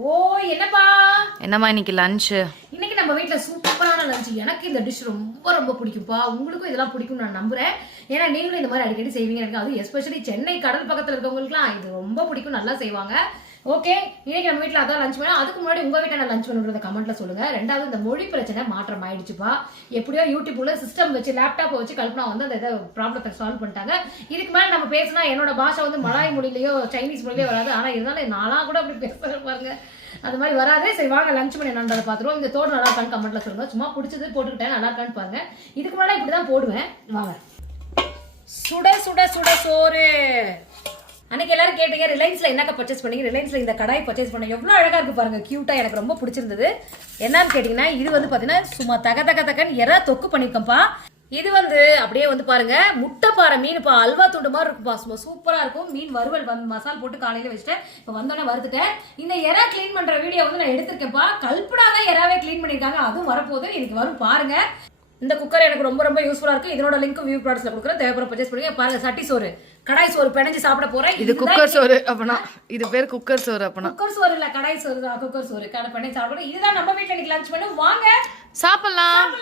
ஓ என்னப்பா? என்னம்மா இன்னைக்கு லஞ்ச்? இன்னைக்கு நம்ம வீட்ல சூப்பரான லஞ்ச். எனக்கு இந்த டிஷ் ரொம்ப ரொம்ப பிடிக்கும்பா. உங்களுக்கும் இதெல்லாம் பிடிக்கும் நான் நம்புறேன். ஏன்னா நீங்களும் இந்த மாதிரி அடிக்கடி செய்வீங்க. எனக்கு அது எஸ்பெஷலி சென்னை கடல் பக்கத்துல இருக்கவங்களுக்குலாம் இது ரொம்ப பிடிக்கும், நல்லா செய்வாங்க. ஓகே, இன்னைக்கு நம்ம வீட்டில் அதான் லஞ்ச் வேணும். அதுக்கு முன்னாடி உங்க வீட்டில் நான் லஞ்ச் பண்ணுறத கமெண்ட்ல சொல்லுங்க. ரெண்டாவது, இந்த மொழி பிரச்சனை மாற்றம் ஆயிடுச்சுப்பா. எப்படியோ யூடியூப்ல சிஸ்டம் வச்சு லேப்டாப் வச்சு கல்பனா வந்து அந்த இதை ப்ராப்ளத்தை சால்வ் பண்ணிட்டாங்க. இதுக்கு மேலே நம்ம பேசினா என்னோட பாஷை வந்து மலாய் மொழியிலையோ சைனீஸ் மொழியிலையோ வராது. ஆனால் இருந்தாலும் நான்லாம் கூட அப்படி பேச பாருங்க, அது மாதிரி வராது. சரி வாங்க லஞ்ச் பண்ணி என்னன்றதை பார்த்துருவோம். இந்த தோடு நல்லா இருக்கான்னு கமெண்ட்ல சொல்லுங்க. சும்மா பிடிச்சது போட்டுக்கிட்டேன், நல்லா இருக்கான்னு பாருங்க. இதுக்கு முன்னாடி இப்படி தான் போடுவேன். வாங்க. சுட சுட சுட சோறு. அன்னைக்கு எல்லாரும் கேட்டீங்க ரிலையன்ஸ்ல என்னக்கா பர்ச்சேஸ் பண்ணீங்க? ரிலையன்ஸ்ல இந்த கடாய் பர்ச்சேஸ் பண்ண எவ்வளவு அழகா இருக்கு பாருங்க, கியூட்டா. எனக்கு ரொம்ப பிடிச்சிருந்தது. என்னன்னு கேட்டீங்கன்னா, இது வந்து பாத்தீங்கன்னா சும்மா தகன்னு எறா தொக்கு பண்ணிருக்கேன்ப்பா. இது வந்து அப்படியே வந்து பாருங்க, முட்டை பாறை மீன்ப்பா, அல்வா துண்டு மாதிரி இருக்குப்பா. சும்மா சூப்பரா இருக்கும். மீன் வறுவல் வந்து மசால் போட்டு காலையில வச்சுட்டேன். இப்போ வந்தோடனே வறுத்துட்டேன். இந்த எறா கிளீன் பண்ற வீடியோ வந்து நான் எடுத்திருக்கேன்ப்பா. கல்பனா தான் எறாவே கிளீன் பண்ணிருக்காங்க. அதுவும் வரப்போகுது, எனக்கு வரும் பாருங்க. இந்த குக்கர் எனக்கு ரொம்ப ரொம்ப யூஸ்ஃபுல்லா இருக்கு. இதனோட லிங்க் வியூ ப்ராடக்ட்ஸ்ல கொடுக்குறேன், தேவைப்பட பர்ச்சேஸ் பண்ணுங்க. பாருங்க, சட்டி சோறு, கடாய் சோறு பிணைஞ்சு சாப்பிட போறேன். இது குக்கர் சோறு அப்பனா? இது பேர் குக்கர் சோறு அப்பனா? குக்கர் சோறு இல்ல, கடாய் சோறு தான். குக்கர் சோறு கடை பண்ணி சாப்பிடுறோம். இதுதான் நம்ம வீட்டுல இன்னைக்கு லஞ்ச் பண்ணு. வாங்க சாப்பிடலாம்.